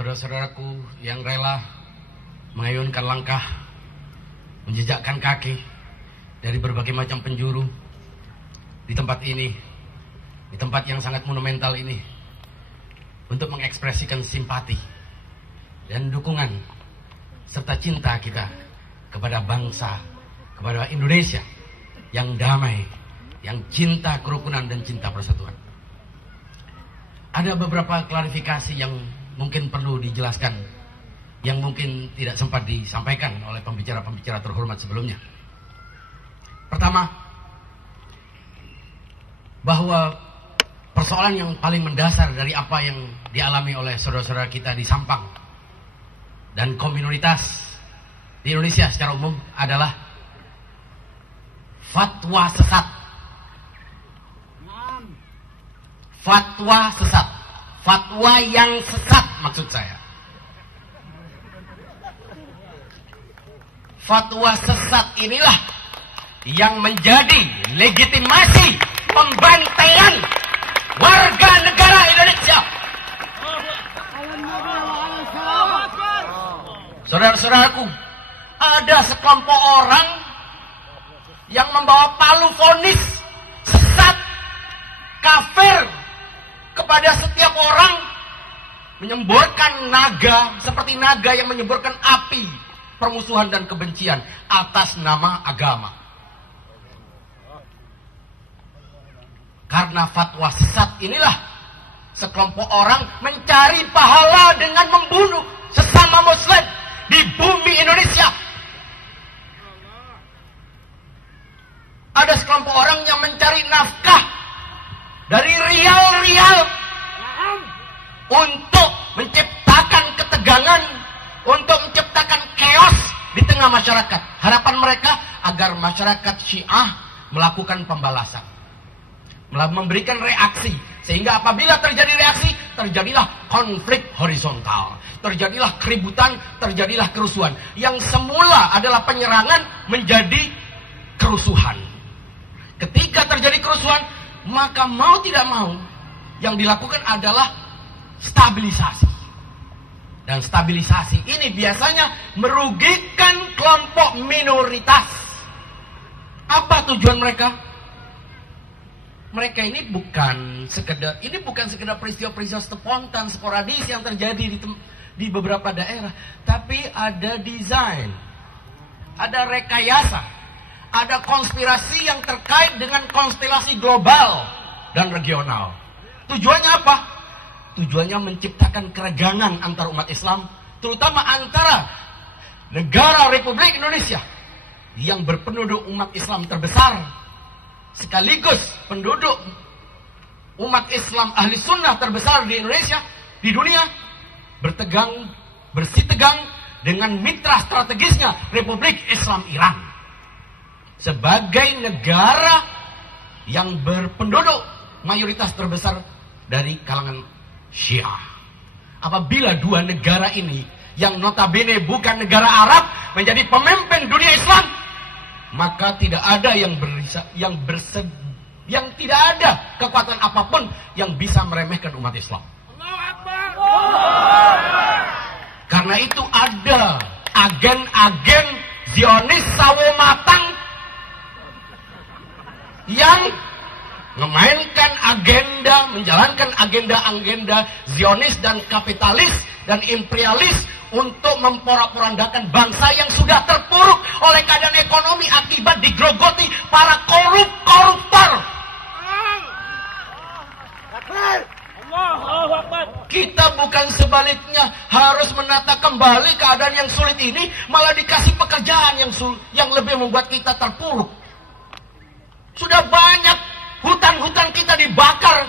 saudara-saudaraku yang rela mengayunkan langkah, menjejakkan kaki dari berbagai macam penjuru di tempat ini, di tempat yang sangat monumental ini, untuk mengekspresikan simpati dan dukungan serta cinta kita kepada bangsa, kepada Indonesia yang damai, yang cinta kerukunan dan cinta persatuan. Ada beberapa klarifikasi yang mungkin perlu dijelaskan, yang mungkin tidak sempat disampaikan oleh pembicara-pembicara terhormat sebelumnya. Pertama, bahwa persoalan yang paling mendasar dari apa yang dialami oleh saudara-saudara kita di Sampang dan komunitas di Indonesia secara umum adalah fatwa sesat. Fatwa sesat, fatwa yang sesat maksud saya. Fatwa sesat inilah yang menjadi legitimasi pembantaian warga negara Indonesia. Saudara-saudaraku, ada sekelompok orang yang membawa palu vonis sesat, kafir kepada setiap orang, menyemburkan naga seperti naga yang menyemburkan api permusuhan dan kebencian atas nama agama. Karena fatwa sesat inilah sekelompok orang mencari pahala dengan membunuh sesama muslim di bumi Indonesia. Ada sekelompok orang yang mencari nafkah dari rial-rial untuk menciptakan ketegangan, untuk menciptakan chaos di tengah masyarakat. Harapan mereka agar masyarakat Syiah melakukan pembalasan, memberikan reaksi, sehingga apabila terjadi reaksi, terjadilah konflik horizontal, terjadilah keributan, terjadilah kerusuhan. Yang semula adalah penyerangan menjadi kerusuhan. Ketika terjadi kerusuhan, maka mau tidak mau yang dilakukan adalah stabilisasi. Dan stabilisasi ini biasanya merugikan kelompok minoritas. Apa tujuan mereka? Mereka ini bukan sekedar peristiwa-peristiwa spontan, sporadis yang terjadi di beberapa daerah, tapi ada desain, ada rekayasa, ada konspirasi yang terkait dengan konstelasi global dan regional. Tujuannya apa? Tujuannya menciptakan keregangan antar umat Islam, terutama antara negara Republik Indonesia yang berpenduduk umat Islam terbesar, sekaligus penduduk umat Islam ahli sunnah terbesar di Indonesia, di dunia, bersitegang dengan mitra strategisnya Republik Islam Iran sebagai negara yang berpenduduk mayoritas terbesar dari kalangan Syiah. Apabila dua negara ini yang notabene bukan negara Arab menjadi pemimpin dunia Islam, maka tidak ada yang tidak ada kekuatan apapun yang bisa meremehkan umat Islam. Karena itu ada agen-agen Zionis sawo matang yang memainkan agenda, menjalankan agenda-agenda Zionis dan kapitalis dan imperialis untuk memporak-porandakan bangsa yang sudah terpuruk oleh keadaan ekonomi akibat digerogoti para koruptor. Kita bukan sebaliknya harus menata kembali keadaan yang sulit ini, malah dikasih pekerjaan yang lebih membuat kita terpuruk. Sudah banyak hutan-hutan kita dibakar,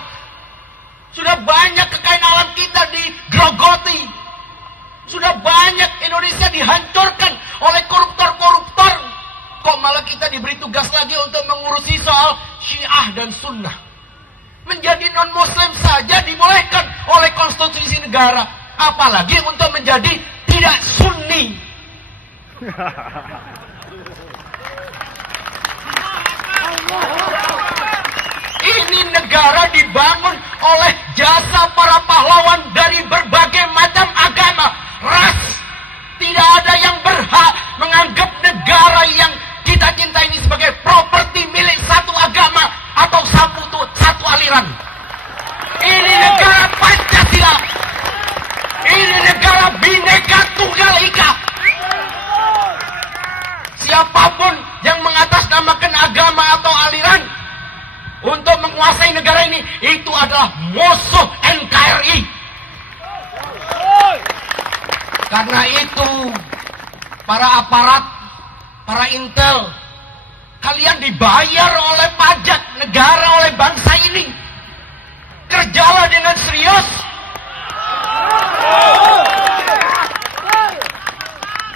sudah banyak kekayaan alam kita digerogoti, sudah banyak Indonesia dihancurkan oleh koruptor-koruptor. Kok malah kita diberi tugas lagi untuk mengurusi soal Syiah dan Sunnah? Menjadi non-Muslim saja dibolehkan oleh konstitusi negara, apalagi untuk menjadi tidak Sunni. Ini negara dibangun oleh jasa para pahlawan dari berbagai macam agama. menganggap negara yang kita cintai ini sebagai properti milik satu agama atau satu aliran. Ini negara Pancasila. Ini negara Bhinneka Tunggal Ika. Siapapun yang mengatasnamakan agama atau aliran untuk menguasai negara ini, itu adalah musuh NKRI. Karena itu, para aparat, para intel, kalian dibayar oleh pajak negara, oleh bangsa ini. Kerjalah dengan serius.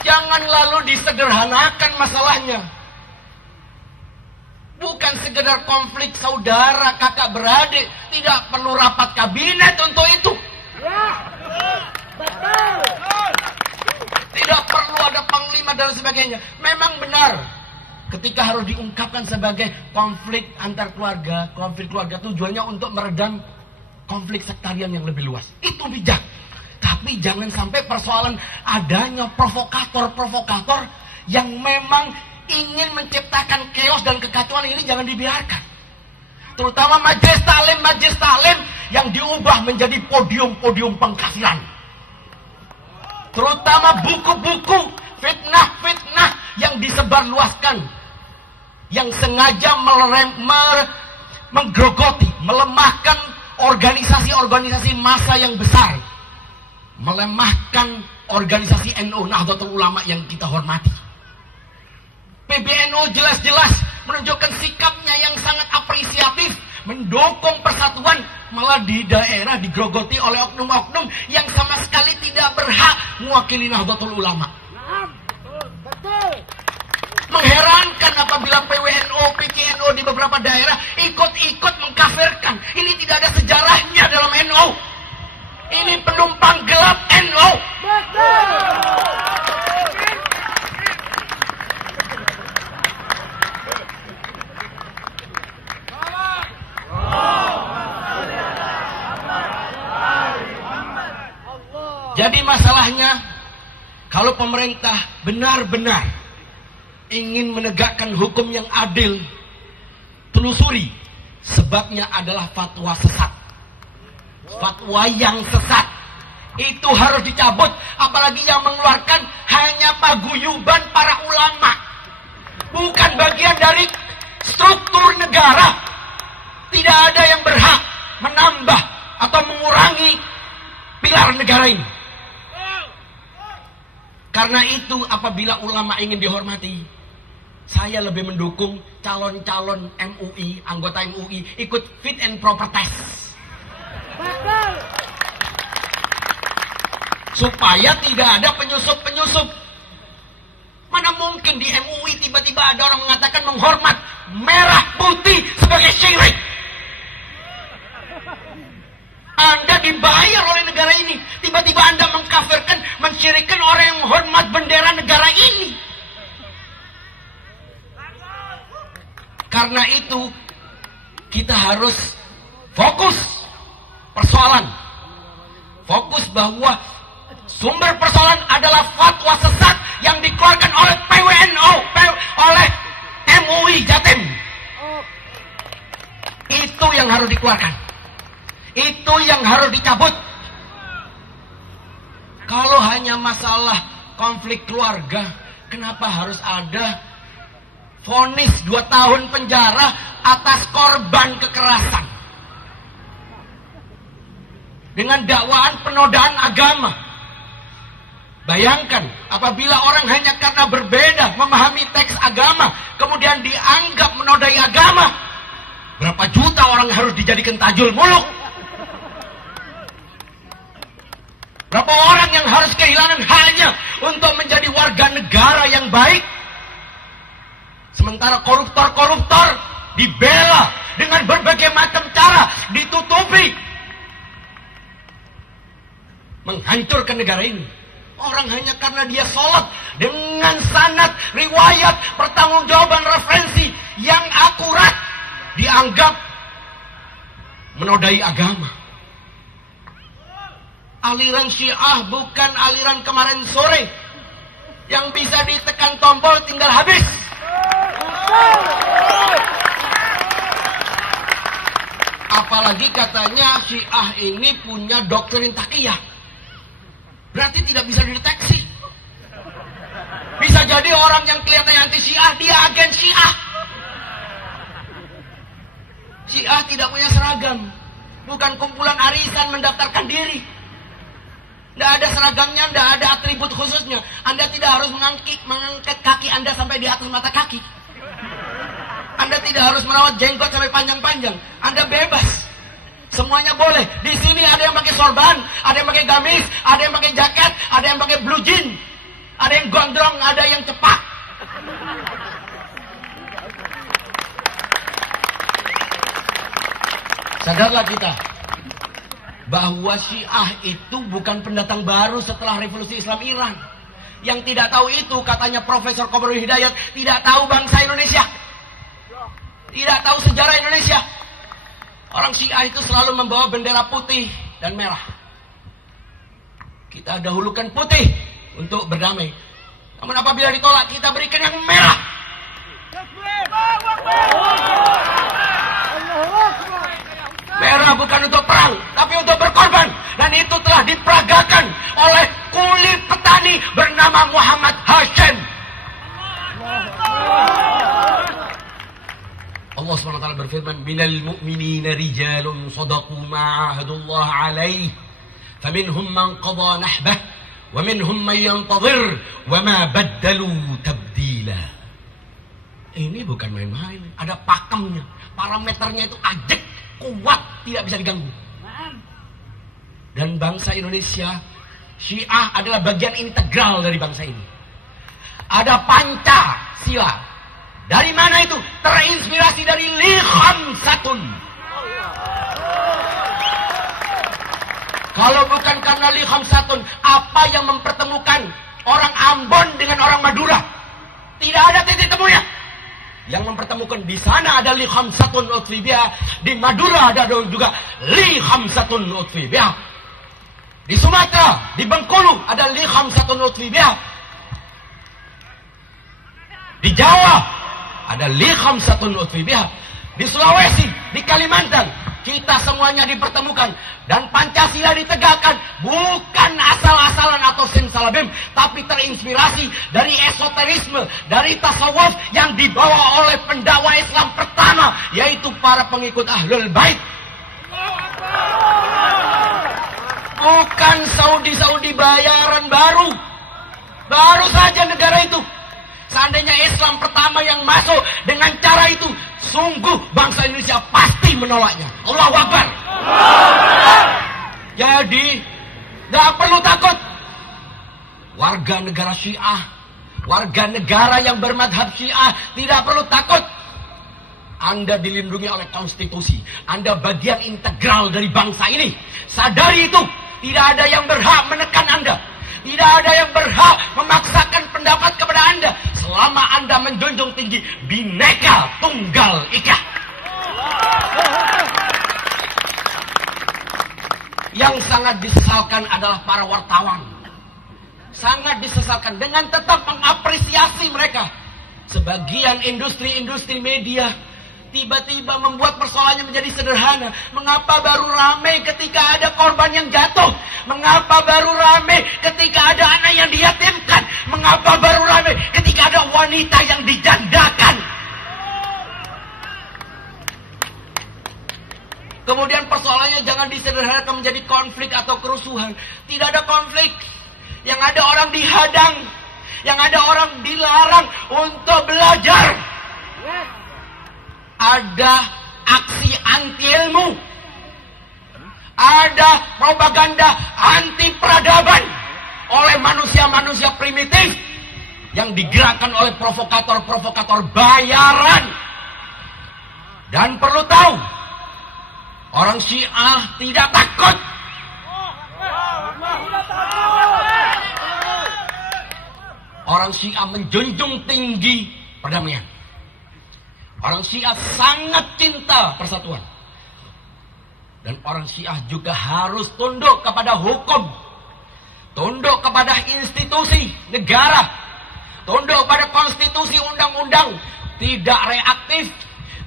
Jangan lalu disederhanakan masalahnya. Bukan sekedar konflik saudara, kakak beradik. Tidak perlu rapat kabinet untuk itu. Tidak perlu ada panglima dan sebagainya. Memang benar, ketika harus diungkapkan sebagai konflik antar keluarga, konflik keluarga tujuannya untuk meredam konflik sektarian yang lebih luas. Itu bijak. Tapi jangan sampai persoalan adanya provokator-provokator yang memang ingin menciptakan chaos dan kekacauan ini jangan dibiarkan. Terutama majelis taklim yang diubah menjadi podium-podium pengkafiran. Terutama buku-buku fitnah-fitnah yang disebarluaskan, yang sengaja menggerogoti, melemahkan organisasi-organisasi massa yang besar, melemahkan organisasi NU Nahdlatul Ulama yang kita hormati. PBNU jelas-jelas menunjukkan sikapnya yang sangat apresiatif, mendukung persatuan, malah di daerah digrogoti oleh oknum-oknum yang sama sekali tidak berhak mewakili Nahdlatul Ulama. Mengherankan apabila PWNU, PCNU di beberapa daerah ikut-ikut mengkafirkan. Ini tidak ada sejarahnya dalam NU. Ini penumpang gelap NU. Jadi masalahnya, kalau pemerintah benar-benar ingin menegakkan hukum yang adil, telusuri. Sebabnya adalah fatwa sesat. Fatwa yang sesat itu harus dicabut. Apalagi yang mengeluarkan hanya paguyuban para ulama, bukan bagian dari struktur negara. Tidak ada yang berhak menambah atau mengurangi pilar negara ini. Karena itu apabila ulama ingin dihormati, saya lebih mendukung calon-calon MUI, anggota MUI ikut fit and proper test. Supaya tidak ada penyusup-penyusup. Mana mungkin di MUI tiba-tiba ada orang mengatakan menghormat merah putih sebagai syirik. Anda dibayar oleh negara ini, tiba-tiba Anda mengkafirkan, mensyirikkan orang yang menghormat bendera negara ini. Karena itu kita harus fokus persoalan. Fokus bahwa sumber persoalan adalah fatwa sesat yang dikeluarkan oleh PWNU, oleh MUI Jatim. Itu yang harus dikeluarkan. Itu yang harus dicabut. Kalau hanya masalah konflik keluarga, kenapa harus ada vonis 2 tahun penjara atas korban kekerasan? Dengan dakwaan penodaan agama. Bayangkan, apabila orang hanya karena berbeda memahami teks agama, kemudian dianggap menodai agama, berapa juta orang harus dijadikan tajul muluk? Berapa orang yang harus kehilangan haknya untuk menjadi warga negara yang baik? Sementara koruptor-koruptor dibela dengan berbagai macam cara, ditutupi. Menghancurkan negara ini. Orang hanya karena dia sholat dengan sanad, riwayat, pertanggungjawaban referensi yang akurat, dianggap menodai agama. Aliran Syiah bukan aliran kemarin sore. Yang bisa ditekan tombol tinggal habis. Apalagi katanya Syiah ini punya doktrin taqiyah. Berarti tidak bisa dideteksi. Bisa jadi orang yang kelihatannya anti Syiah, dia agen Syiah. Syiah tidak punya seragam. Bukan kumpulan arisan mendaftarkan diri. Tidak ada seragamnya, tidak ada atribut khususnya. Anda tidak harus mengangkat kaki Anda sampai di atas mata kaki. Anda tidak harus merawat jenggot sampai panjang-panjang. Anda bebas. Semuanya boleh. Di sini ada yang pakai sorban, ada yang pakai gamis, ada yang pakai jaket, ada yang pakai blue jean, ada yang gondrong, ada yang cepak. Sadarlah kita bahwa Syiah itu bukan pendatang baru setelah revolusi Islam Iran. Yang tidak tahu itu katanya Profesor Komarudin Hidayat tidak tahu bangsa Indonesia. Tidak tahu sejarah Indonesia. Orang Syiah itu selalu membawa bendera putih dan merah. Kita dahulukan putih untuk berdamai. Namun apabila ditolak, kita berikan yang merah. Merah bukan untuk perang, tapi untuk berkorban. Dan itu telah diperagakan oleh kuli petani bernama Muhammad Hashim. Allah SWT berfirman, minal mu'minina rijalun sadaqu ma'ahadullah alaih, faminhum man qadha nahbah, wa minhum man yantadhir, wa ma baddalu tabdila. Ini bukan main-main, ada pakemnya, parameternya itu ajek, kuat, tidak bisa diganggu. Dan bangsa Indonesia, Syiah adalah bagian integral dari bangsa ini. Ada Pancasila. Dari mana itu? Terinspirasi dari Li Khamsatun. Kalau bukan karena Li Khamsatun, apa yang mempertemukan orang Ambon dengan orang Madura? Tidak ada titik temunya. Yang mempertemukan di sana ada Li Khamsatun Utfibia, di Madura ada juga Li Khamsatun Utfibia. Di Sumatera, di Bengkulu ada Li Khamsatun Utfibia. Di Jawa ada Li Khamsatun Utfibia. Di Sulawesi, di Kalimantan, kita semuanya dipertemukan. Dan Pancasila ditegakkan bukan asal-asalan atau simsalabim, tapi terinspirasi dari esoterisme, dari tasawuf yang dibawa oleh pendakwah Islam pertama, yaitu para pengikut Ahlul Bait. Bukan Saudi bayaran baru. Baru saja negara itu. Seandainya Islam pertama yang masuk dengan cara itu, sungguh bangsa Indonesia pasti menolaknya. Allahu Akbar. Jadi, gak perlu takut. Warga negara Syiah, warga negara yang bermadhab Syiah, tidak perlu takut. Anda dilindungi oleh konstitusi. Anda bagian integral dari bangsa ini. Sadari itu. Tidak ada yang berhak menekan Anda. Tidak ada yang berhak memaksakan pendapat kepada Anda selama Anda menjunjung tinggi Bhinneka Tunggal Ika. Yang sangat disesalkan adalah para wartawan. Sangat disesalkan dengan tetap mengapresiasi mereka. Sebagian industri media tiba-tiba membuat persoalannya menjadi sederhana. Mengapa baru ramai ketika ada korban yang jatuh? Mengapa baru ramai ketika ada anak yang diyatimkan? Mengapa baru ramai ketika ada wanita yang dijandakan? Kemudian persoalannya jangan disederhanakan menjadi konflik atau kerusuhan. Tidak ada konflik. Yang ada orang dihadang. Yang ada orang dilarang untuk belajar. Ada aksi anti ilmu. Ada propaganda anti peradaban oleh manusia-manusia primitif yang digerakkan oleh provokator-provokator bayaran. Dan perlu tahu, orang Syiah tidak takut. Orang Syiah menjunjung tinggi perdamaian. Orang Syiah sangat cinta persatuan. Dan orang Syiah juga harus tunduk kepada hukum. Tunduk kepada institusi negara. tunduk pada konstitusi undang-undang, tidak reaktif,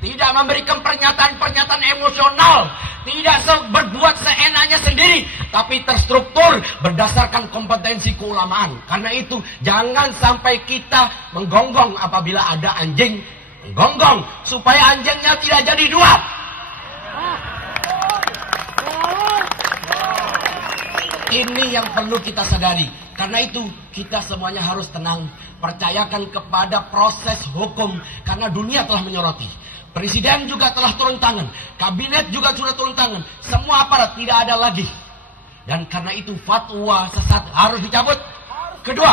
tidak memberikan pernyataan-pernyataan emosional, tidak berbuat seenaknya sendiri, tapi terstruktur berdasarkan kompetensi keulamaan. Karena itu jangan sampai kita menggonggong apabila ada anjing, menggonggong supaya anjingnya tidak jadi dua. Ini yang perlu kita sadari. Karena itu kita semuanya harus tenang, percayakan kepada proses hukum, karena dunia telah menyoroti. Presiden juga telah turun tangan, kabinet juga sudah turun tangan, semua aparat tidak ada lagi. Dan karena itu fatwa sesat harus dicabut. Kedua,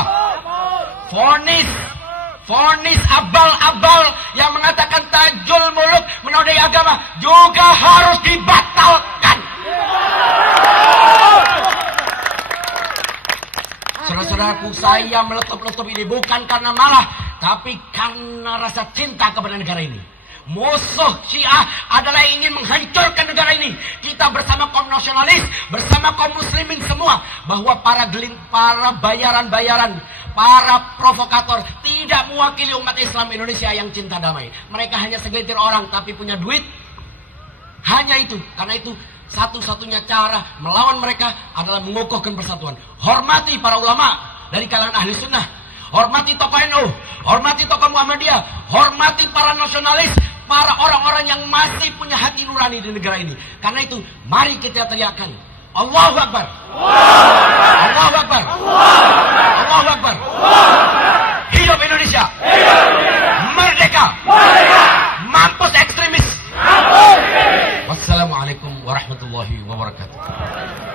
vonis abal-abal yang mengatakan tajul muluk menodai agama juga harus dibatalkan. Saudara-saudaraku, saya meletup-letup ini bukan karena malah, tapi karena rasa cinta kepada negara ini. Musuh Syiah adalah ingin menghancurkan negara ini. Kita bersama kaum nasionalis, bersama kaum muslimin semua, bahwa para bayaran-bayaran, para provokator tidak mewakili umat Islam Indonesia yang cinta damai. Mereka hanya segelintir orang tapi punya duit. Hanya itu. Karena itu satu-satunya cara melawan mereka adalah mengukuhkan persatuan. Hormati para ulama dari kalangan ahli sunnah, hormati tokoh NU, hormati tokoh Muhammadiyah, hormati para nasionalis, para orang-orang yang masih punya hati nurani di negara ini. Karena itu mari kita teriakkan Allahu Akbar, Allahu Akbar, Allahu Akbar. Hidup Indonesia, merdeka, mampus ekstremis. Wassalamualaikum warahmatullahi wabarakatuh.